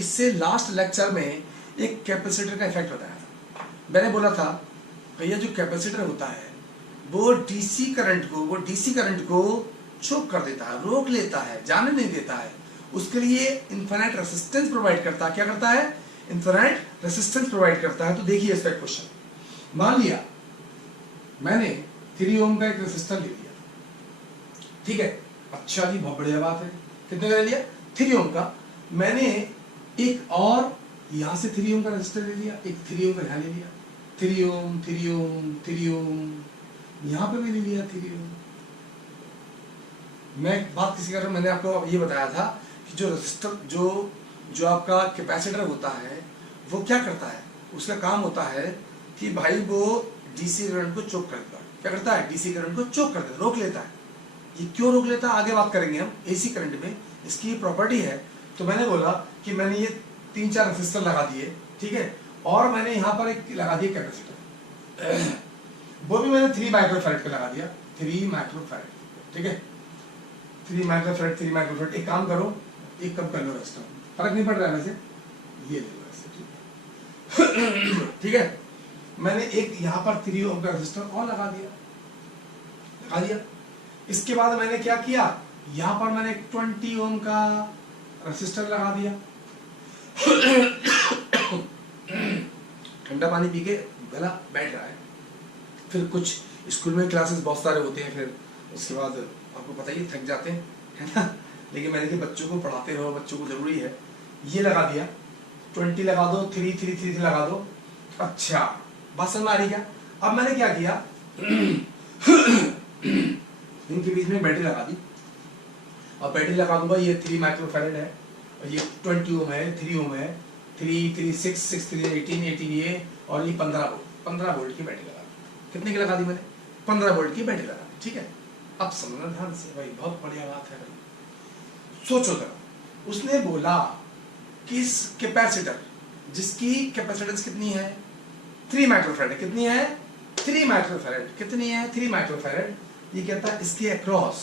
इससे last lecture में एक कैपेसिटर का इफेक्ट बताया था। मैंने बोला था भैया जो कैपेसिटर होता है वो डीसी करंट को चोक कर देता है, रोक लेता है, जाने नहीं देता है। उसके लिए इन्फिनिट रेसिस्टेंस प्रोवाइड करता है। क्या करता है? इन्फिनिट रेसिस्टेंस प्रोवाइड करता है। तो देखिए इसका क्वेश्चन, मान लिया मैंने 3 ओम का एक रेसिस्टर ले लिया, ठीक है, अच्छा जी बहुत बढ़िया बात है। कितने का ले लिया? 3 ओम का। मैंने एक और यहां से 3 ओम का रेसिस्टर ले लिया, एक 3 ओम का यहां ले लिया, 3 ओम 3 ओम 3 ओम, यहां पे भी ले लिया 3 ओम। मैं एक बात किसी कर, मैंने आपको ये बताया था कि जो रेसिस्टर जो आपका कैपेसिटर होता है वो क्या करता है, उसका काम होता है कि भाई वो डीसी करंट को चोक कर देता है। क्या करता है? डीसी करंट को चोक कर देता है, रोक लेता है। ये क्यों रोक लेता है आगे बात करेंगे हम। एसी करंट में इसकी प्रॉपर्टी है। तो मैंने बोला कि मैंने ये 3-4 रेसिस्टर लगा दिए, ठीक है, और मैंने यहाँ पर एक लगा दिया कैपेसिटर, वो भी मैंने 3 माइक्रोफैरेड का लगा दिया, 3 माइक्रोफैरेड, ठीक है, 3 माइक्रोफैरेड। एक काम करो, एक कम कर लो रेसिस्टर, फर्क नहीं पड़ रहा है वैसे, ये ले लो ऐसे, ठीक है। मैंने एक यहाँ पर 3 ओम का रेसिस्टर और लगा दिया। इसके बाद मैंने क्या किया, यहाँ पर मैंने 20 ओम का रेसिस्टर लगा दिया। ठंडा पानी पी के गला बैठ रहा है। फिर कुछ स्कूल में क्लासेस बहुत सारे होते हैं, फिर उसके बाद आपको पता ही थक जाते हैं, है ना। लेकिन मैंने कि बच्चों को पढ़ाते रहो, बच्चों को जरूरी है। ये लगा दिया, 20 लगा दो, 3 लगा दो। अच्छा बात समझ में आ रही क्या? अब मैंने क्या किया, इनके बीच में बैटरी लगा दी, और बैटरी लगा दूंगा। ये 3 माइक्रोफैरेड है, और ये 20 ओम है, 3 ओम है, 3 6 3 18 ये, और ये 15 वोल्ट की बैटरी लगा दी। कितने की लगा दी मैंने? 15 वोल्ट की बैटरी लगा दी, ठीक है। अब समझना ध्यान से भाई, बहुत बढ़िया बात है भाई। सोचो जरा, उसने बोला कि इस कैपेसिटर जिसकी कैपेसिटेंस कितनी है? 3 माइक्रोफैरेड। कितनी है? 3 माइक्रोफैरेड। कितनी है? 3 माइक्रोफैरेड। ये कहता है इसके अक्रॉस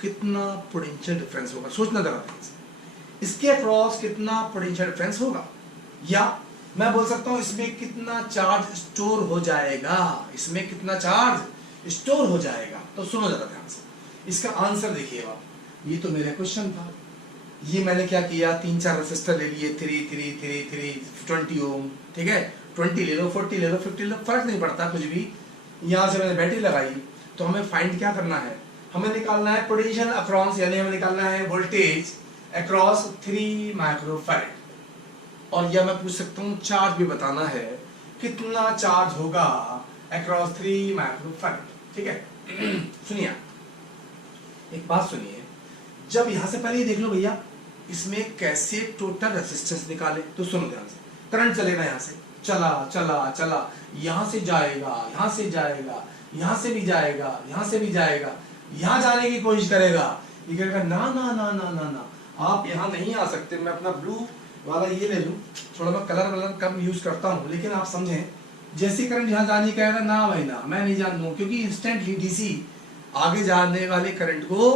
कितना पोटेंशियल डिफरेंस होगा। सोचना जरा ध्यान से, इसके अक्रॉस कितना पोटेंशियल डिफरेंस होगा, या मैं बोल सकता हूं इसमें कितना चार्ज स्टोर हो जाएगा। इसमें कितना चार्ज स्टोर हो जाएगा। तो सुनो जरा ध्यान से, इसका आंसर देखिए आप। ये तो मेरा क्वेश्चन था, ये मैंने क्या किया, 3-4 रेसिस्टर ले लिए, 3 20 ओम, ठीक है, 20 ले लो, 40 ले लो, 50 ले लो, फर्क नहीं पड़ता कुछ भी। यहां से मैंने बैटरी लगाई। तो हमें फाइंड क्या करना है, हमें निकालना है पोटेंशियल अक्रॉस, यानी हमें निकालना है वोल्टेज अक्रॉस 3 माइक्रोफैरेड। और यह मैं पूछ सकता हूं, चार्ज भी बताना है, कितना चार्ज होगा अक्रॉस 3 माइक्रोफैरेड, ठीक है। सुनिए एक बात सुनिए, जब यहां से पहले ये देख लो भैया, इसमें कैसे टोटल रेजिस्टेंस निकाले। तो सुनो ध्यान से, करंट चलेगा यहां से, चला, यहां से जाएगा, यहां से जाएगा, यहां से भी जाएगा, यहां से भी जाएगा, यहां जाने की कोशिश करेगा। ये कहेगा ना ना ना ना ना ना, आप यहां नहीं आ सकते। मैं अपना ब्लू वाला ये ले लूं, थोड़ा मैं कलर कम यूज करता हूं, लेकिन आप समझें, जैसे करंट यहां जाने कहेगा ना भाई ना, मैं नहीं जान दूं, क्योंकि इंस्टेंटली डीसी आगे जाने वाले करंट को,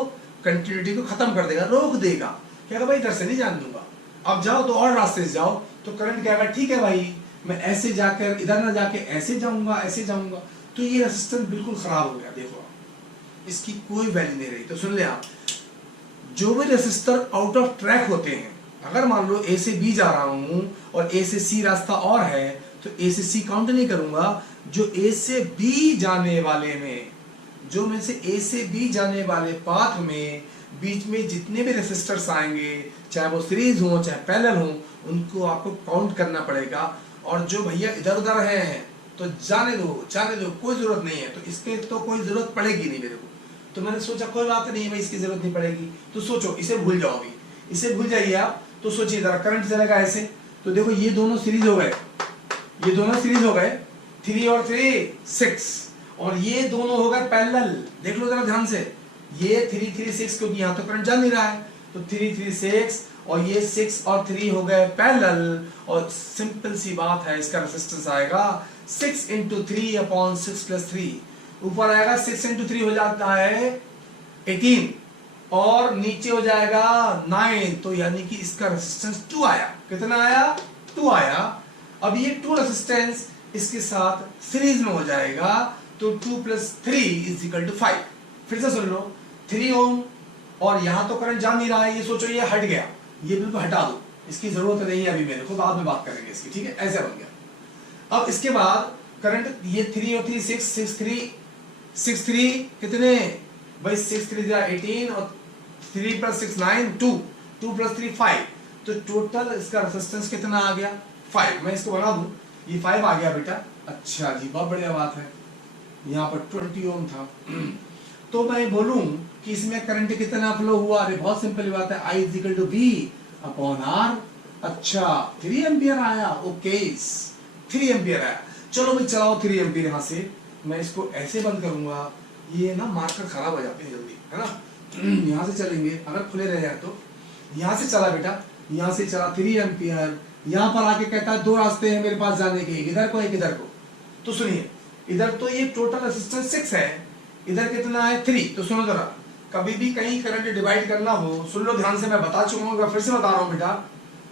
कंटिन्यूटी को खत्म कर देगा, रोक देगा। कहेगा भाई इधर से नहीं जान दूंगा, अब जाओ तो और रास्ते से जाओ। तो करंट कहेगा ठीक है भाई, मैं ऐसे जाकर इधर ना जाके ऐसे जाऊंगा, ऐसे जाऊंगा। तो ये रेजिस्टेंस बिल्कुल खराब हो गया। देखो इसकी कोई वैल्यू नहीं रही। तो सुन ले आप, जो भी रेजिस्टर आउट ऑफ ट्रैक होते हैं, अगर मान लो ए से बी जा रहा हूं और ए से सी रास्ता और है, तो ए से सी काउंट नहीं करूंगा। जो ए से बी जाने वाले में, जो में से ए से बी जाने वाले पाथ में बीच में जितने भी रेजिस्टर्स आएंगे, चाहे वो सीरीज हो चाहे पैरेलल हो, उनको आपको काउंट करना पड़ेगा। और जो भैया इधर उधर हैं तो जाने दो, कोई जरूरत नहीं है। तो इसके तो कोई जरूरत पड़ेगी नहीं मेरे को। तो मैंने सोचा कोई बात नहीं है भाई, इसकी जरूरत नहीं पड़ेगी। तो सोचो, इसे भूल जाओ, अभी इसे भूल जाइए आप। तो सोचिए जरा, करंट चलेगा ऐसे, तो देखो ये दोनों सीरीज हो गए, 3 और 3 6, और ये दोनों हो गए पैरेलल। देख लो जरा ध्यान से, ये 3 3 6, क्योंकि यहाँ तो करंट जा नहीं रहा है, तो 3 3 6, और ये 6 और 3 हो गए पैरेलल। और सिंपल सी बात है, इसका रेजिस्टेंस आएगा 6 × 3/6 + 3। ऊपर आएगा 6 × 3 हो जाता है 18, और नीचे हो जाएगा 9, तो यानी कि इसका रेजिस्टेंस 2 आया। कितना आया? 2 आया। अब ये 2 रेजिस्टेंस इसके साथ सीरीज में हो जाएगा, तो 2 + 3 = 5। फिर से सुन लो, 3 ओम और यहां तो करंट जा नहीं रहा है, ये सोचो ये हट गया, ये बिल्कुल हटा दो, इसकी जरूरत नहीं है अभी मेरे को, बाद में बात करेंगे इसकी, ठीक है? ऐसे बन गया। अब इसके बाद करंट ये 3 और 3 6 3 कितने भाई? 6 3 18 और 3 + 6 9 2 2 + 3 5, तो टोटल इसका रेजिस्टेंस कितना आ गया? 5। मैं इसको बना दूं, ये 5 आ गया बेटा। अच्छा जी, बहुत बढ़िया बात है। यहाँ पर 20 ओम था तो मैं बोलूं कि इसमें करंट कितना फ्लो हुआ? अरे बहुत सिंपल बात है, I = V/R। अच्छा, 3 एम्पियर आया। ओके, 3 एम्पियर आया। चलो भाई चलाओ 3 एम्पियर। यहाँ से मैं इसको ऐसे बंद करूंगा, ये ना मार्कर खराब हो जाते हैं जल्दी, है ना? यहाँ से चलेंगे, अगर खुले रह जाए तो। यहाँ से चला बेटा, यहाँ से चला 3 एम्पियर। यहाँ पर आके कहता है 2 रास्ते हैं मेरे पास जाने के, एक इधर को एक इधर को। तो सुनिए, इधर तो ये टोटल रेजिस्टेंस 6 है, इधर कितना है? 3। तो सुनो जरा, कभी भी कहीं करंट डिवाइड करना हो, सुन लो ध्यान से, मैं बता चुका हूँ, फिर से बता रहा हूँ बेटा।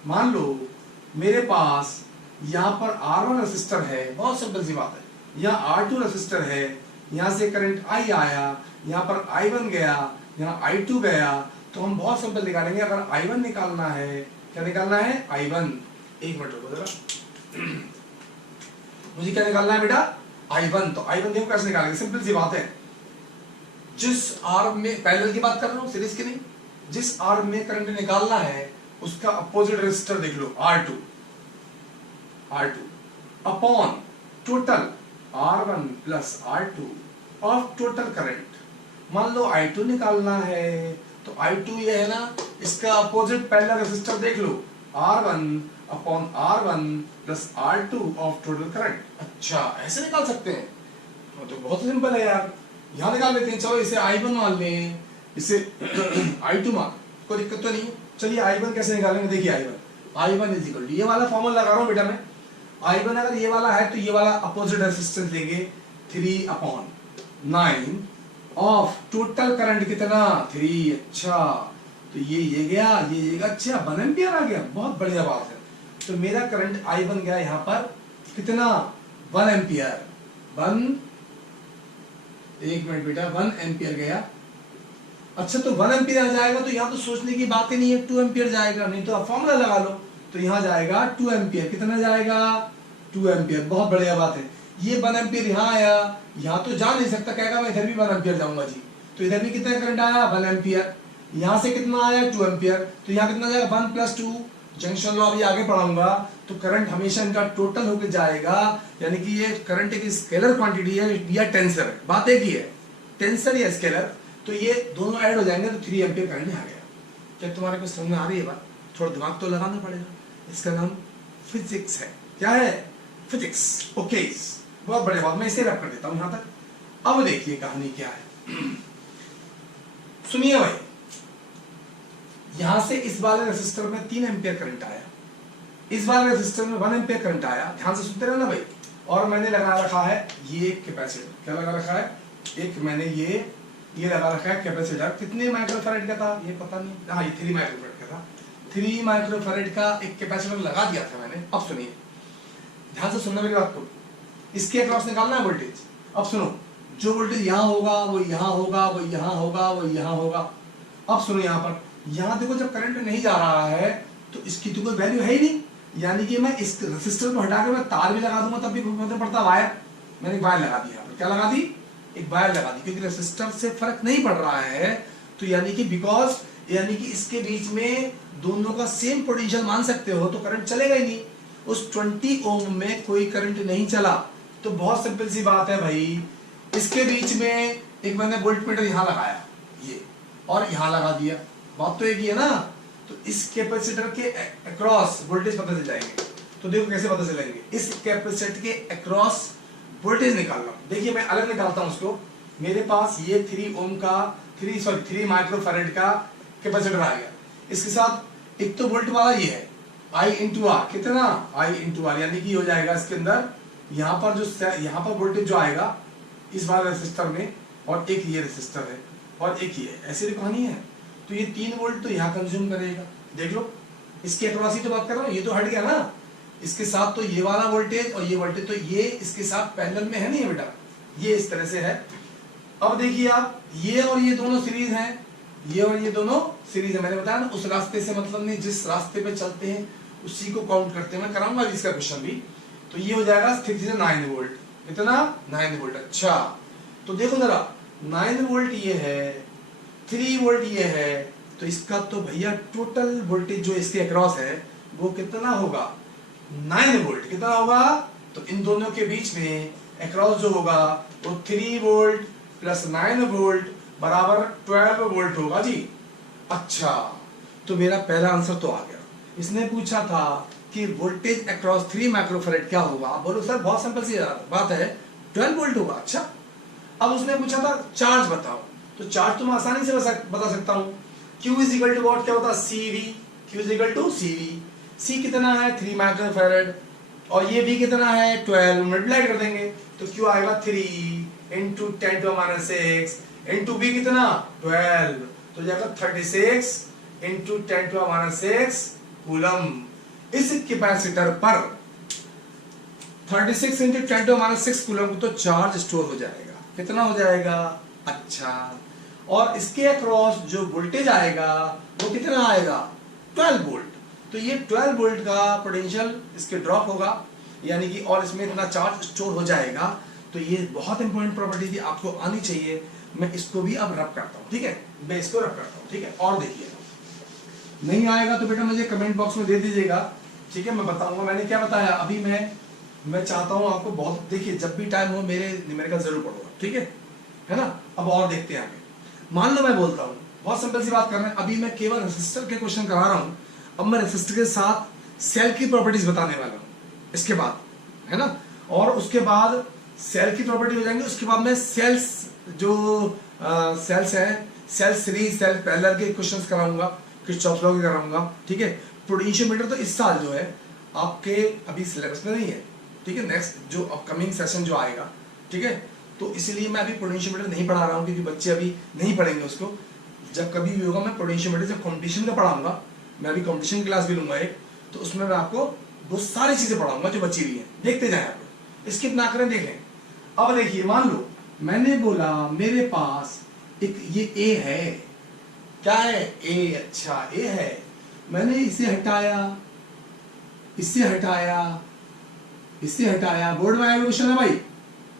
मान लो मेरे पास यहाँ पर R1 रेजिस्टर है, बहुत सिंपल सी बात है। यहाँ R2 रेजिस्टर है, यहाँ से करंट I आया, यहाँ पर I1 गया, यहाँ I2 गया, तो हम बहुत सिंपल निकालेंगे। अगर I1 निकालना है, क्या निकालना है? I1। एक मिनट रुको जरा, मुझे क्या निकालना है बेटा? I1। तो I1 देखो कैसे निकालेंगे, सिंपल सी बात है। जिस आर्म में, पैरेलल की बात कर रहा हूँ, सीरीज की नहीं, जिस आर्म में करंट निकालना है उसका अपोजिट रेजिस्टर देख लो, R2 upon total R1 + R2 of total current. मान लो I2 निकालना है, तो I2 ये है ना, इसका अपोजिट पैरेलल रेजिस्टर देख लो, R1 upon R1 + R2 of total current. अच्छा, ऐसे निकाल सकते हैं? तो बहुत सिंपल है यार, यहाँ निकाल लेते हैं। चलो इसे I1 मान लें, इसे I2 मान, कोई दिक्कत तो नहीं है। चलिए I1 कैसे निकालेंगे? देखिए I1 = ये वाला फॉर्मूला लगा रहा हूँ बेटा मैं। I1 अगर ये वाला है तो ये वाला अपोजिट रेजिस्टेंस लेंगे, 3/9 ऑफ टोटल करंट कितना? 3। अच्छा, तो ये गया, ये गया। अच्छा, 1 एम्पियर आ गया, बहुत बढ़िया बात है। तो मेरा करंट I1 गया यहाँ पर कितना? 1 एम्पियर। 1 मिनट बेटा, 1 एम्पियर गया। अच्छा, तो 1 एम्पियर आ जाएगा, तो यहाँ तो सोचने की बात ही नहीं है, 2 एम्पियर जाएगा। नहीं तो आप फॉर्मूला लगा लो, तो यहाँ जाएगा 2 एम्पियर। कितना जाएगा? 2 एम्पियर। बहुत बढ़िया बात है। ये 1 एम्पियर यहाँ आया, यहाँ तो जा नहीं सकता, कहेगा मैं इधर भी 1 एम्पियर जाऊंगा जी। तो इधर भी कितना करंट आया? 1 एम्पियर। यहाँ से कितना आया? 2 एम्पियर। तो यहाँ कितना जाएगा? 1 + 2। जंक्शन लॉ अभी आगे पढ़ाऊंगा, तो करंट हमेशा इनका टोटल होकर जाएगा। यानी कि ये करंट एक स्केलर क्वांटिटी है या टेंसर है, बात एक ही है, टेंसर या स्केलर। तो ये दोनों ऐड हो जाएंगे, तो 3 एम्पियर करंट आ गया। क्या तुम्हारे को समझ में आ रही है बात? थोड़ा दिमाग तो लगाना पड़ेगा। इसका नाम फिजिक्स है। क्या है? फिजिक्स। ओके, बहुत बढ़िया बात। मैं इसे रख कर देता हूं यहां तक। अब देखिए कहानी क्या है, सुनिए भाई। यहां से इस वाले रेजिस्टर में 3 एम्पियर करंट आया, इस वाले रेजिस्टर में 1 एम्पियर करंट आया। ध्यान से सुनते रहना भाई। और मैंने लगा रखा है ये कैपेसिटर। क्या लगा रखा है? एक मैंने ये लगा रखा है कैपेसिटर। कितने माइक्रोफैराड का था ये पता नहीं, हाँ ये 3 माइक्रोफैराड का था। 3 माइक्रोफैराड का एक कैपेसिटर लगा दिया था मैंने। अब सुनिए, ध्यान से सुनना मेरी बात को। इसके अक्रॉस निकालना है वोल्टेज। अब सुनो, जो वोल्टेज यहाँ होगा वो यहाँ होगा, वो यहाँ होगा, वो यहाँ होगा। अब सुनो, यहाँ पर यहाँ देखो, जब करंट नहीं जा रहा है तो इसकी तो कोई वैल्यू है ही नहीं। यानी कि मैं इस रेजिस्टर को हटा के मैं तार भी लगा दूंगा तब भी फर्क पड़ता। वायर, मैंने एक वायर लगा दी यहाँ पर। क्या लगा दी? एक वायर लगा दी, क्योंकि रेजिस्टर से फर्क नहीं पड़ रहा है। तो यानी कि बिकॉज, यानी कि इसके बीच में दोनों का सेम पोटेंशियल मान सकते हो, तो करंट चलेगा ही नहीं। उस 20 ओम में कोई करंट नहीं चला। तो बहुत सिंपल सी बात है भाई, इसके बीच में एक मैंने वोल्टमीटर यहाँ लगाया, ये, और यहाँ लगा दिया। बात तो एक ही है ना। तो इस कैपेसिटर के अक्रॉस वोल्टेज पता चल जाएंगे। तो देखो कैसे पता चलेंगे। इस कैपेसिटर के अक्रॉस वोल्टेज निकालना। देखिए मैं अलग निकालता हूं उसको। मेरे पास ये 3 माइक्रोफैराड का कैपेसिटर आ गया। इसके साथ एक तो वोल्ट वाला ये है, I × R। कितना? I × R, यानी कि हो जाएगा इसके अंदर यहाँ पर जो यहाँ पर वोल्टेज जो आएगा इस वाले रेजिस्टर में, और एक ये रेजिस्टर है और एक ये, ऐसी भी कहानी है। तो ये 3 वोल्ट तो यहाँ कंज्यूम करेगा। देख लो, इसके अक्रॉस ही तो बात कर रहा हूँ, ये तो हट गया ना, इसके साथ तो ये वाला वोल्टेज और ये वोल्टेज तो ये इसके साथ पैरेलल में है नहीं बेटा, ये इस तरह से है। अब देखिए आप, ये और ये दोनों सीरीज हैं, ये और ये दोनों सीरीज है। मैंने बताया ना, उस रास्ते से मतलब नहीं, जिस रास्ते पे चलते हैं उसी को काउंट करते हैं। मैं कराऊंगा इसका क्वेश्चन भी। तो ये हो जाएगा स्थिति से 9 वोल्ट, कितना 9 वोल्ट। अच्छा तो देखो जरा, 9 वोल्ट ये है, 3 वोल्ट ये है, तो इसका तो भैया टोटल वोल्टेज जो इसके अक्रॉस है वो कितना होगा, 9 वोल्ट। कितना होगा, तो इन दोनों के बीच में अक्रॉस जो होगा वो 3 वोल्ट प्लस 9 वोल्ट बराबर 12 वोल्ट होगा जी। अच्छा तो मेरा पहला आंसर तो आ गया। इसने पूछा था कि वोल्टेज अक्रॉस 3 माइक्रोफैराड क्या होगा, आप बोलो सर बहुत सिंपल सी बात है, 12 वोल्ट होगा। अच्छा अब उसने पूछा था चार्ज बताओ, तो चार्ज तो मैं आसानी से बता सकता हूं। Q is equal to what, क्या होता है, CV। Q is equal to CV। C कितना है 3 माइक्रोफैराड और ये V कितना है 12, मल्टीप्लाई कर देंगे तो Q आएगा 3 into 10 to minus 6 into V कितना 12, तो जाएगा 36 इंटू 10 टू माइनस 6 कूलम। इस कैपेसिटर पर 36 इंटू 10 टू माइनस 6 कूलम तो चार्ज स्टोर हो जाएगा। कितना हो जाएगा, अच्छा, और इसके अक्रॉस जो वोल्टेज आएगा वो कितना आएगा 12 वोल्ट। तो ये 12 वोल्ट का पोटेंशियल इसके ड्रॉप होगा, यानी कि और इसमें इतना चार्ज स्टोर हो जाएगा। तो ये बहुत इंपॉर्टेंट प्रॉपर्टी थी, आपको आनी चाहिए। मैं इसको भी अब रब करता हूँ, ठीक है, मैं इसको रब करता हूँ, ठीक है। और देखिए, नहीं आएगा तो बेटा मुझे कमेंट बॉक्स में दे दीजिएगा, ठीक है, मैं बताऊंगा मैंने क्या बताया। अभी मैं चाहता हूँ आपको बहुत, देखिए जब भी टाइम हो मेरे न्यूमेरिकल जरूर पढ़ोगा, ठीक है ना। अब और देखते हैं आगे। मान लो मैं बोलता हूँ, बहुत सिंपल सी बात कर रहे हैं, अभी मैं केवल रेसिस्टर के क्वेश्चन करा रहा हूँ। अब मैं रेसिस्टर के साथ सेल की प्रॉपर्टीज बताने वाला हूँ इसके बाद, है ना। और उसके बाद सेल की प्रॉपर्टी हो जाएंगे, उसके बाद मैं सेल्स जो सेल्स है, सेल सीरीज, सेल पैरेलल के क्वेश्चंस कराऊंगा, किरचॉफ लॉ के कराऊंगा, ठीक है। पोटेंशियोमीटर तो इस साल जो है आपके अभी सिलेबस में नहीं है, ठीक है, नेक्स्ट जो अपकमिंग सेशन जो आएगा, ठीक है। तो इसलिए मैं अभी पोटेंशियोमीटर नहीं पढ़ा रहा हूँ, क्योंकि बच्चे अभी नहीं पढ़ेंगे उसको। जब कभी भी होगा मैं पोटेंशियोमीटर जब कंपटीशन का पढ़ाऊंगा, मैं अभी कंपटीशन क्लास भी लूंगा एक, तो उसमें मैं आपको वो सारी चीजें पढ़ाऊंगा जो बची हुई है। देखते जाए आप, स्किप ना करें, देखें। अब देखिए, मान लो मैंने बोला मेरे पास एक ये ए है, क्या है ए, अच्छा ए है, मैंने इसे हटाया, इससे हटाया, इससे हटाया, बोर्ड में आया हुआ क्वेश्चन है भाई,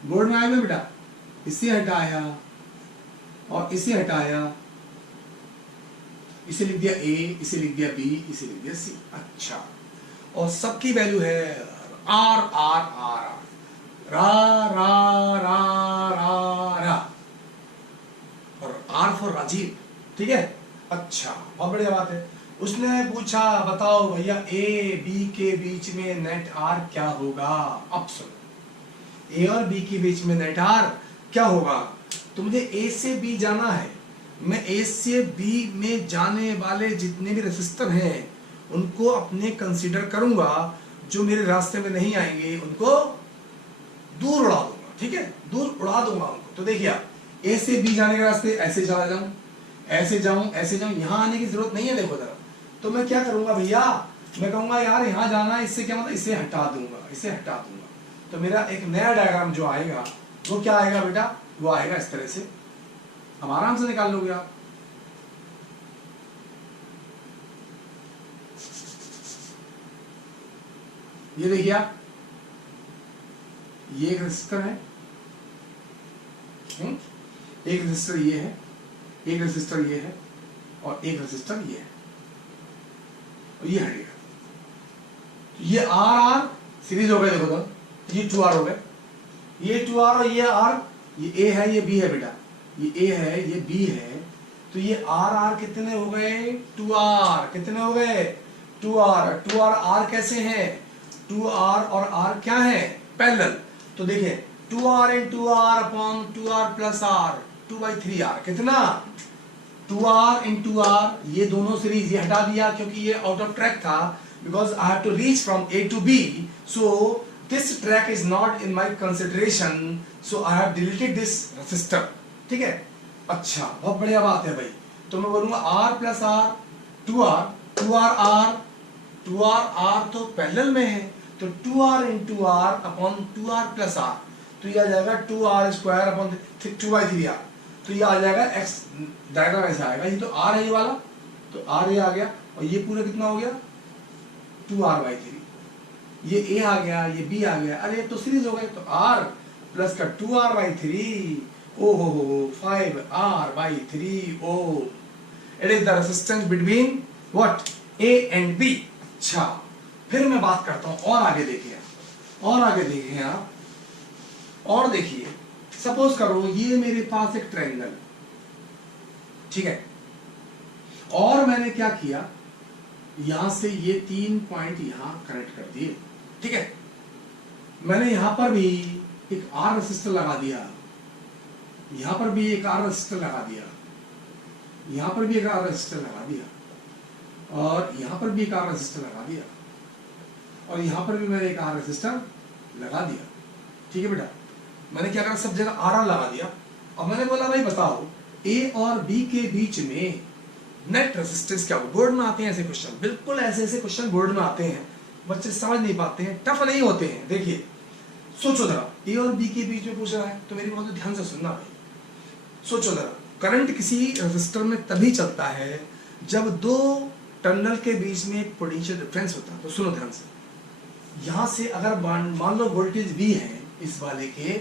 बोर्ड में आया हुआ बेटा, इसे हटाया और इसे हटाया, इसे लिख दिया ए, इसे लिख दिया बी, इसे लिख दिया सी। अच्छा, और सबकी वैल्यू है आर आर आर आर, रा रा रा रा रा, और आर फॉर राजीव, ठीक है। अच्छा, बहुत बढ़िया बात है। उसने पूछा बताओ भैया ए बी के बीच में नेट आर क्या होगा। अब सुनो, ए और बी के बीच में नेट आर क्या होगा। तो मुझे ए से बी जाना है, मैं ए से बी में जाने वाले जितने भी रेसिस्टर हैं उनको अपने कंसीडर करूंगा, जो मेरे रास्ते में नहीं आएंगे उनको दूर उड़ा दूंगा, ठीक है, दूर उड़ा दूंगा उनको। तो देखिए आप, ए से बी जाने के रास्ते ऐसे चला जाऊं, ऐसे जाऊं, ऐसे जाऊं, यहां आने की जरूरत नहीं है। देखो जरा, तो मैं क्या करूंगा भैया, मैं कहूंगा यार यहां जाना है, इससे क्या मतलब, इसे हटा दूंगा, इसे हटा दूंगा। तो मेरा एक नया डायग्राम जो आएगा वो क्या आएगा बेटा, वो आएगा इस तरह से। अब आराम से निकाल लोगे आप। ये देखिए आप, ये एक रेसिस्टर है, एक रेसिस्टर ये है, एक रेसिस्टर ये है, और एक रेसिस्टर ये है, और ये हटेगा। ये आर आर सीरीज हो गए, देखो तो ये 2R हो गए, ये 2R और ये आर, ये ए है ये बी है बेटा, ये ए है ये बी है, तो ये आर आर कितने हो गए 2R, कितने हो गए 2R। 2R आर कैसे है, 2R और R क्या है पैरेलल। तो देखिए 2R इन 2R upon 2R plus R, 2/3R, कितना 2R इन 2R, ये दोनों सीरीज ये हटा दिया क्योंकि ये आउट ऑफ ट्रैक था, because I have to reach from A to B, so this track is not in my consideration, so I have deleted this resistor, ठीक है। अच्छा, बहुत बढ़िया बात है भाई। तो मैं बोलूंगा R plus R, 2R, 2R R, 2R R तो पैरेलल में है, तो 2R into R upon 2R plus R, तो ये आ जाएगा 2R स्क्वायर अपॉन 2/3R, तो ये आ जाएगा x, डायग्राम ऐसा आएगा, ये तो R है ये वाला, तो R ये आ गया, और ये पूरा कितना हो गया 2R/3, ये A आ गया, ये B आ गया, अरे तो सीरीज हो गए, तो R प्लस का 2R/3, ओ हो 5R/3 ohm, it is the resistance between what A and B। अच्छा, फिर मैं बात करता हूं, और आगे देखिए, और आगे देखिए आप, और देखिए, सपोज करो ये मेरे पास एक ट्रायंगल, ठीक है, और मैंने क्या किया, यहां से ये 3 पॉइंट यहां कनेक्ट कर दिए, ठीक है, मैंने यहां पर भी एक R रेसिस्टर लगा दिया, यहां पर भी एक R रेसिस्टर लगा दिया, यहां पर भी एक R रेसिस्टर लगा दिया, और यहां पर भी एक R रेसिस्टर लगा दिया, और यहां पर भी मैंने एक R रेसिस्टर लगा दिया, ठीक है बेटा, मैंने क्या करा, सब जगह R लगा दिया, और मैंने बोला भाई बताओ A और B के बीच में नेट रेजिस्टेंस क्या हो। बोर्ड में आते हैं ऐसे क्वेश्चन, बिल्कुल ऐसे ऐसे क्वेश्चन बोर्ड में आते हैं, बच्चे समझ नहीं पाते हैं, टफ नहीं होते हैं। देखिए सोचो जरा, A और B के बीच में पूछ रहा है, तो मेरी बात ध्यान से सुनना भाई, सोचो जरा, करंट किसी रेजिस्टर में तभी चलता है जब दो टर्मिनल के बीच में एक पोटेंशियल डिफरेंस होता है। तो सुनो ध्यान से, यहां से अगर मान लो वोल्टेज V है इस वाले के,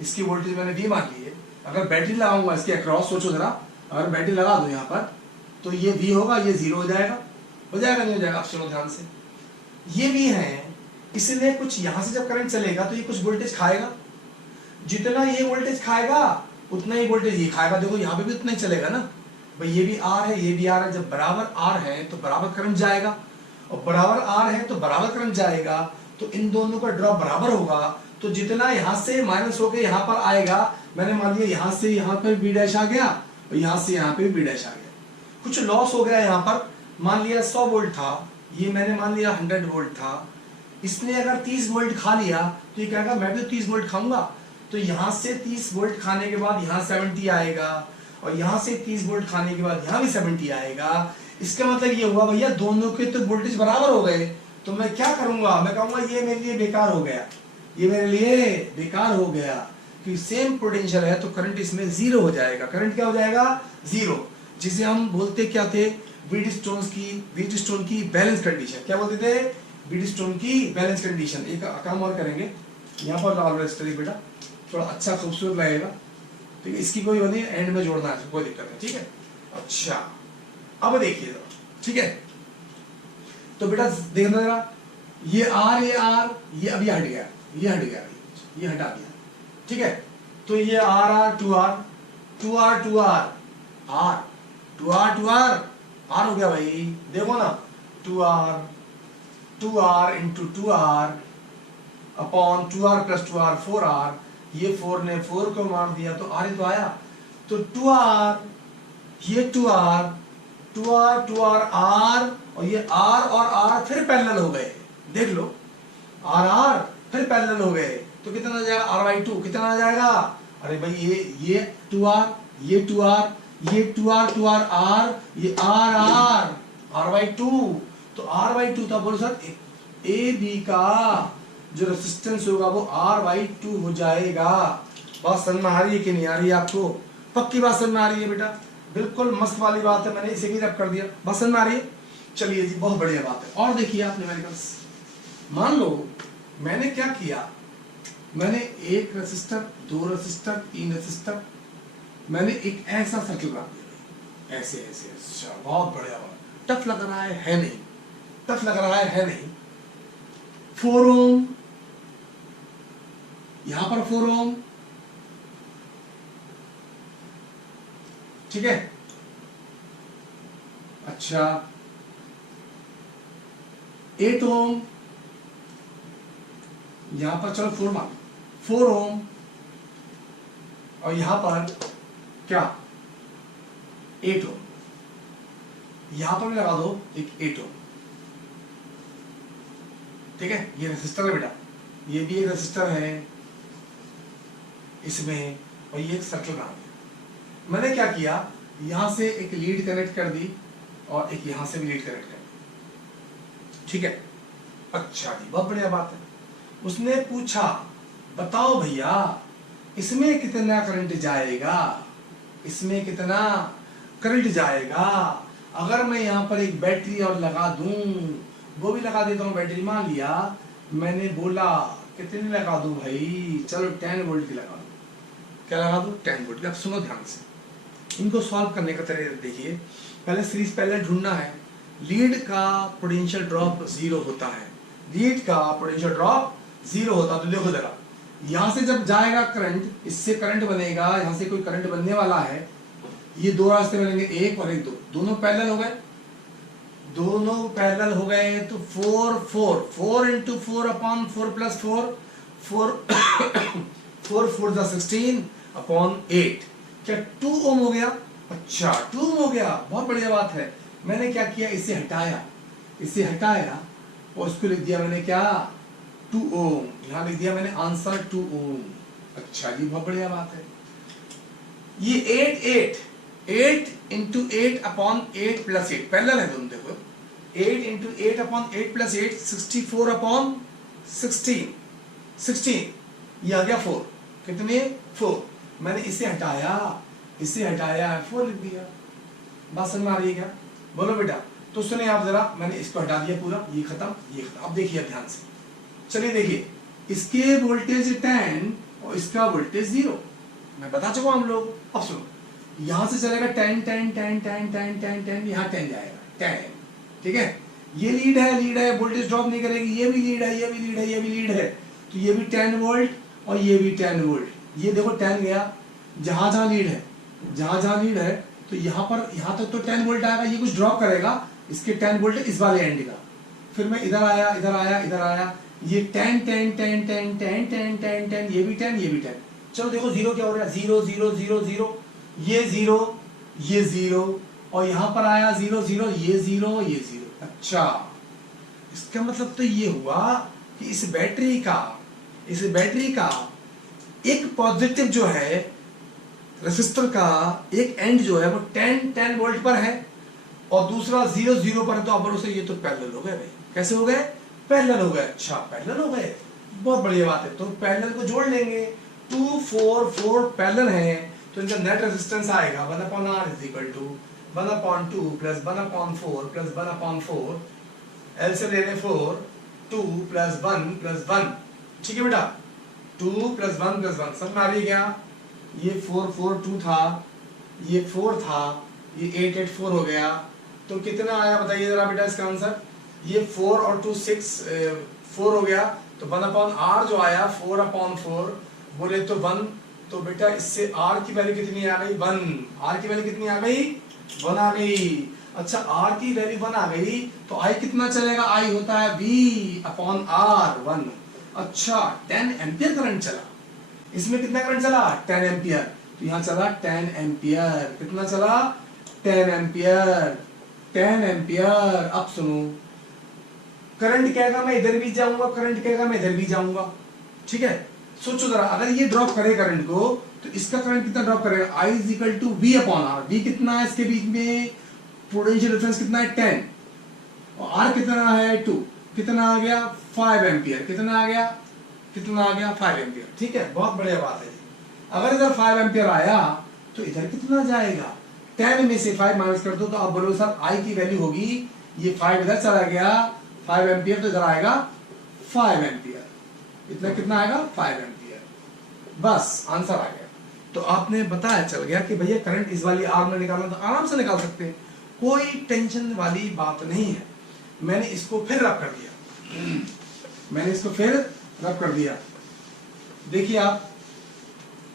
इसकी वोल्टेज मैंने V मान ली है, अगर बैटरी लगाऊंगा इसके अक्रॉस, सोचो जरा, अगर बैटरी लगा दूं यहाँ पर, तो ये V होगा, ये 0 हो जाएगा, नहीं हो जाएगा, आप सुनो ध्यान से, ये V है, इसलिए कुछ यहां से जब करंट चलेगा तो ये कुछ वोल्टेज खाएगा, जितना ये वोल्टेज खाएगा उतना ही वोल्टेज ये खाएगा, देखो यहाँ पे भी उतना ही चलेगा ना भाई, ये भी R है, ये भी R है, जब बराबर R है तो बराबर करंट जाएगा, और बराबर R है तो बराबर करंट जाएगा, तो इन दोनों का ड्रॉप बराबर होगा, तो जितना यहाँ से माइनस होकर यहाँ पर आएगा, मैंने मान लिया यहाँ से यहाँ पे B डैश आ गया, और यहाँ से यहाँ पे B डैश आ गया, कुछ लॉस हो गया यहाँ पर, मान लिया 100 वोल्ट था, ये मैंने मान लिया 100 वोल्ट था, इसने अगर 30 वोल्ट खा लिया तो ये कहेगा मैं भी 30 वोल्ट खाऊंगा, तो यहाँ से 30 वोल्ट खाने के बाद यहाँ 70 आएगा, और यहाँ से 30 वोल्ट खाने के बाद यहाँ भी 70 आएगा। इसका मतलब ये हुआ भैया दोनों के तो वोल्टेज बराबर हो गए, तो मैं क्या करूंगा, मैं कहूंगा ये मेरे लिए बेकार हो गया, ये मेरे लिए बेकार हो गया, कि सेम पोटेंशियल है तो करंट इसमें 0 हो जाएगा। करंट क्या हो जाएगा 0, जिसे हम बोलते क्या थे, व्हीटस्टोन की बैलेंस कंडीशन। क्या बोलते थे, व्हीटस्टोन की बैलेंस कंडीशन। एक काम और करेंगे, यहाँ पर लगा रजिस्टर बेटा, थोड़ा अच्छा खूबसूरत लगेगा, ठीक है, इसकी कोई नहीं, एंड में जोड़ना है, कोई दिक्कत नहीं, ठीक है। अच्छा अब देखिए, ठीक है, तो बेटा देखना जरा, ये R ये अभी हट गया, ये हट गया, ये हटा दिया, ठीक है, तो ये R 2R 2R 2R R 2R 2R R हो गया भाई, देखो ना, 2R into 2R upon 2R plus 2R 4R, ये 4 ने 4 को मार दिया तो R ही तो आया, तो 2R, ये 2R 2R R, और ये R और R फिर पैरेलल हो गए, देख लो, R फिर पैरेलल हो गए, तो कितना आ जाएगा R/2, कितना आ जाएगा, अरे भाई ये 2R, ये 2R, ये 2R R, ये R/2, तो R/2 था, बोलो सर AB का जो रेजिस्टेंस होगा वो R/2 हो जाएगा। बात समझ में आ रही है कि नहीं आ रही है आपको, पक्की बात समझ में आ रही है बेटा, बिल्कुल मस्त वाली बात है, मैंने इसे भी रब कर दिया, बात समझ में आ रही है, चलिए जी बहुत बढ़िया बात है। और देखिए आप न्यूमेरिकल्स, मान लो मैंने क्या किया, मैंने एक रेसिस्टर, 2 रेसिस्टर, 3 रेसिस्टर, मैंने एक ऐसा सर्किल बना दिया, ऐसे ऐसे, अच्छा बहुत बढ़िया बात, टफ लग रहा है नहीं, टफ लग रहा है नहीं, 4 ओम, यहां पर 4 ओम, ठीक है, अच्छा 8 ओम, यहां पर चलो 4 ओम, और यहां पर क्या 8 ओम, यहां पर भी लगा दो एक 8 ओम, ठीक है, ये रेसिस्टर है बेटा, ये भी एक रेसिस्टर है इसमें, और ये एक सर्किल बना दिया। मैंने क्या किया, यहां से एक लीड कनेक्ट कर दी और एक यहां से भी लीड कनेक्ट कर दी, ठीक है। अच्छा जी, बहुत बढ़िया बात है। उसने पूछा बताओ भैया इसमें कितना करंट जाएगा, इसमें कितना करंट जाएगा अगर मैं यहाँ पर एक बैटरी और लगा दूं, वो भी लगा देता हूँ बैटरी। मान लिया मैंने बोला कितनी लगा दूं भाई, चलो 10 वोल्ट की लगा दूं। क्या लगा दूं? 10 वोल्ट की। अब सुनो ध्यान से, इनको सॉल्व करने का तरीका देखिए। पहले सीरीज पैरेलल ढूंढना है। लीड का पोटेंशियल ड्रॉप 0 होता है, लीड का पोटेंशियल ड्रॉप 0 होता है। तो देखो जरा, यहां से जब जाएगा करंट, इससे करंट बनेगा, यहां से कोई करंट बनने वाला है, ये दो रास्ते बनेंगे, एक और एक, दो, दोनों पैरेलल हो गए, दोनों पैरेलल हो गए। तो 4 इंटू 4 अपॉन 4 प्लस 4, 4 4 जा 16 अपॉन 8, क्या 2 ओम हो गया? अच्छा 2 ओम हो गया, बहुत बढ़िया बात है। मैंने क्या किया, इसे हटाया, इसे हटाया और इसको लिख दिया मैंने क्या, 2 ओम। यहां लिख दिया मैंने आंसर 2 ओम। अच्छा जी, बहुत बढ़िया बात है। ये 8 इंटू 8 अपॉन 8 प्लस 8 पैरेलल है दोनों। देखो 8 इंटू 8 अपॉन 8 प्लस 8 64 अपॉन 16 ये आ गया 4। कितने? 4। मैंने इसे हटाया, इसे हटाया, 4 लिख दिया। बात समझ में आ रही है क्या? बोलो बेटा। तो सुने आप जरा, मैंने इसको हटा दिया पूरा, ये खत्म, ये खत्म। अब देखिए ध्यान से, चलिए देखिए, इसके वोल्टेज 10 और इसका वोल्टेज 0 मैं बता चुका हम लोग। अब सुनो, यहां से चलेगा 10 10 10 10 10 10 10, यहाँ 10 जाएगा 10, ठीक है। ये लीड है, वोल्टेज ड्रॉप नहीं करेगी। ये भी लीड है, ये भी लीड है, ये भी लीड है, तो ये भी 10 वोल्ट और ये भी 10 वोल्ट। ये देखो 10 गया, जहां जहां लीड है, जहां जहां लीड है, तो यहाँ पर यहाँ तक तो 10 वोल्ट आएगा, ये कुछ ड्रॉप करेगा, इसके 10 वोल्ट इस वाले एंड का। फिर मैं इधर आया, इधर आया, इधर आया, ये 10 10 10 10 10 10 10 10, ये भी 10, ये भी 10। चलो देखो जीरो क्या हो रहा है, 0 0 0 0, ये 0, ये 0, और यहां पर आया 0 0, ये 0, ये 0। अच्छा, इसका मतलब तो ये हुआ कि इस बैटरी का एक पॉजिटिव जो है रेसिस्टर का, एक एंड जो है वो 10 वोल्ट पर है और दूसरा 0 0 पर है। तो अब से ये तो पैरेलल हो गए भाई। कैसे हो गए? पैरेलल हो गए। अच्छा पैरेलल हो गए, बहुत बढ़िया बात है। तो पैरेलल को जोड़ लेंगे, 2 4 4 पैरेलल है, तो इनका नेट रेजिस्टेंस आएगा 1/R is equal to 1/2 plus 1/4 plus 1/4, L से ले रहे 4, 2 प्लस 1 प्लस 1, ठीक है बेटा, 2 प्लस 1 प्लस 1, सब में आ रही क्या? ये 4 4 2 था, ये 4 था, ये 8 8 4 हो गया। तो कितना आया बताइए जरा बेटा इसका आंसर? ये 4 और 2 6 4 हो गया, तो 1/R जो आया 4/4 बोले तो 1। तो बेटा इससे R की वैल्यू कितनी आ गई? 1। R की वैल्यू कितनी आ गई? 1 आ गई। अच्छा R की वैल्यू 1 आ गई, तो I कितना चलेगा? I होता है V/R 1। अच्छा 10 एम्पियर करंट चला, इसमें कितना करंट चला? 10 एम्पियर। तो यहाँ चला 10 एम्पियर। कितना चला? 10 एम्पियर, 10 एम्पियर। अब सुनो, करंट कहेगा मैं इधर भी जाऊंगा, करंट कहेगा मैं इधर भी जाऊंगा, ठीक है। सोचो जरा, अगर ये ड्रॉप करे करंट को, तो इसका करंट कितना ड्रॉप करेगा? I is equal to V/R। V कितना है इसके बीच में? पोटेंशियल डिफरेंस कितना है? 10, और R कितना है? 2। कितना आ गया? 5 एम्पियर। कितना आ गया? कितना आ गया? 5 एम्पियर, ठीक है। बहुत बढ़िया बात है जी। अगर इधर 5 एम्पियर आया तो इधर कितना जाएगा? 10 में से 5 माइनस कर दो, तो आप बोलो सर I की वैल्यू होगी, ये 5 इधर चला गया, 5 एम्पियर, तो इधर आएगा 5 एम्पियर। इतना कितना आएगा? 5 एम्पियर। बस आंसर आ गया। तो आपने बताया, चल गया कि भैया करंट इस वाली आर में निकालना, तो आराम से निकाल सकते हैं, कोई टेंशन वाली बात नहीं है। मैंने इसको फिर रब कर दिया, मैंने इसको फिर रब कर दिया। देखिए आप,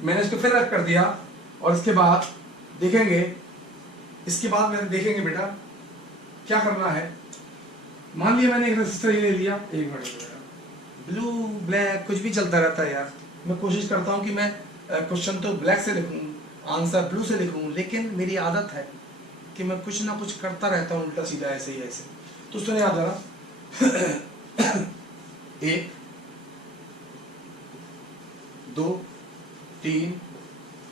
मैंने इसको फिर रब कर दिया, और इसके बाद देखेंगे, इसके बाद मैंने देखेंगे बेटा क्या करना है। मान लिया मैंने एक रेसिस्टर ये ले लिया, एक मिनट, ब्लू ब्लैक कुछ भी चलता रहता है यार। मैं कोशिश करता हूँ कि मैं क्वेश्चन तो ब्लैक से लिखूं, आंसर ब्लू से लिखूं, लेकिन मेरी आदत है कि मैं कुछ ना कुछ करता रहता हूँ उल्टा सीधा, ऐसे ही ऐसे। तो सुनिए आप जरा, 1 2 3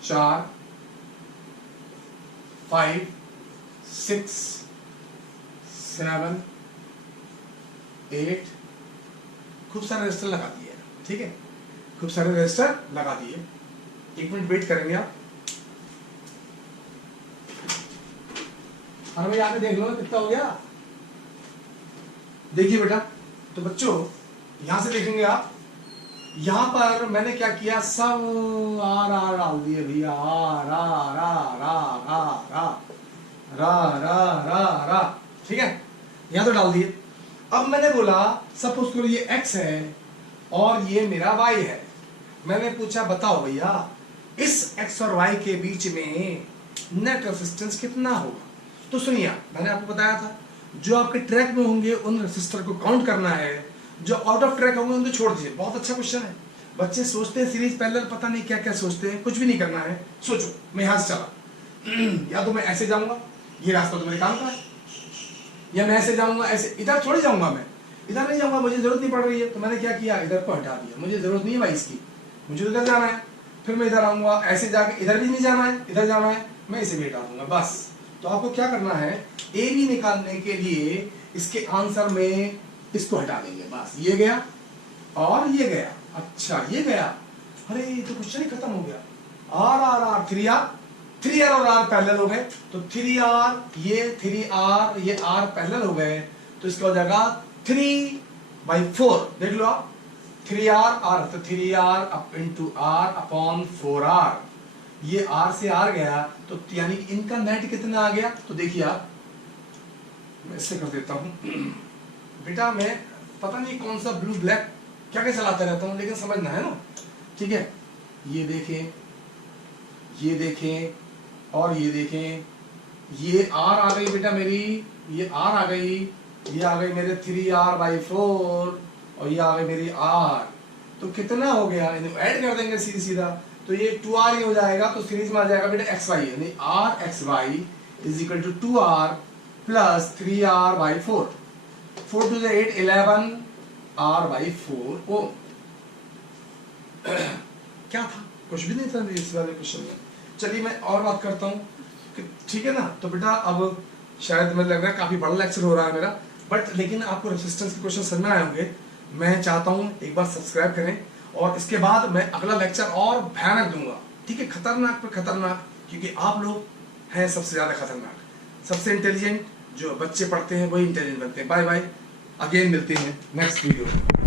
4 5 6 7 8, खूब सारे रजिस्टर लगा दिए, ठीक है, खूब सारे रजिस्टर लगा दिए। 1 मिनट वेट करेंगे आप। अरे भाई आगे देख लो कितना हो गया। देखिए बेटा, तो बच्चों यहां से देखेंगे आप, यहां पर मैंने क्या किया, सब आर डाल दिए भैया, R R R R R R रा रा रा रा, ठीक है, यहां तो डाल दिए। अब मैंने बोला सपोज करो ये x है और ये मेरा y है। मैंने पूछा बताओ भैया इस x और y के बीच में नेट रेजिस्टेंस कितना होगा। तो सुनिए, मैंने आपको बताया था जो आपके ट्रैक में होंगे उन रेसिस्टर को काउंट करना है, जो आउट ऑफ ट्रैक होंगे उनको छोड़ दीजिए। बहुत अच्छा क्वेश्चन है। बच्चे सोचते हैं सीरीज पैरेलल, पता नहीं क्या क्या सोचते हैं, कुछ भी नहीं करना है। सोचो मैं यहां से चला या तो मैं ऐसे जाऊंगा, ये रास्ता तो मेरे काम का है, या मैं ऐसे जाऊंगा, ऐसे इधर थोड़ी जाऊंगा, मैं इधर नहीं जाऊंगा, मुझे जरूरत नहीं पड़ रही है। तो मैंने क्या किया, इधर को हटा दिया, मुझे जरूरत नहीं है भाई इसकी, मुझे इधर जाना है। फिर मैं इधर आऊंगा, ऐसे जाके इधर भी नहीं जाना है, इधर जाना है, मैं इसे भी हटा दूंगा बस। तो आपको क्या करना है, ए बी निकालने के लिए इसके आंसर में इसको हटा देंगे बस। ये गया और ये गया, अच्छा ये गया, अरे ये तो क्वेश्चन ही खत्म हो गया। आर आर आर 3R और R पैरेलल हो गए, तो 3R ये 3R ये R पैरेलल हो गए, तो इसका हो जाएगा 3/4। देख लो आप, 3R R तो 3R up into R upon 4R, ये R से R गया, तो यानी कि इनका नेट कितना आ गया। तो देखिए आप, मैं इससे कर देता हूं बेटा, मैं पता नहीं कौन सा ब्लू ब्लैक क्या क्या चलाता रहता हूं, लेकिन समझना है ना, ठीक है। ये देखें, ये देखें और ये देखें, ये R आ गई बेटा मेरी, ये R आ गई, ये आ गई मेरे 3R/4 और ये आ गई मेरी R। तो कितना हो गया, इन्हें ऐड कर देंगे सीधा, तो ये 2R ही हो जाएगा। तो सीरीज में आ जाएगा बेटा XY, यानी RXY is equal to 2R plus 3R/4, 4 to 8 11 R/4 ohm. क्या था, कुछ भी नहीं था इस वाले क्वेश्चन में। चलिए मैं और बात करता हूँ, ठीक है ना। तो बेटा अब शायद मुझे लग रहा है काफी बड़ा लेक्चर हो रहा है मेरा, बट लेकिन आपको रेजिस्टेंस के क्वेश्चन समझ में आए होंगे। मैं चाहता हूँ एक बार सब्सक्राइब करें, और इसके बाद मैं अगला लेक्चर और भयानक दूंगा, ठीक है, खतरनाक पर खतरनाक, क्योंकि आप लोग हैं सबसे ज्यादा खतरनाक, सबसे इंटेलिजेंट। जो बच्चे पढ़ते हैं वही इंटेलिजेंट बनते हैं। बाय बाय, अगेन मिलते हैं नेक्स्ट वीडियो में।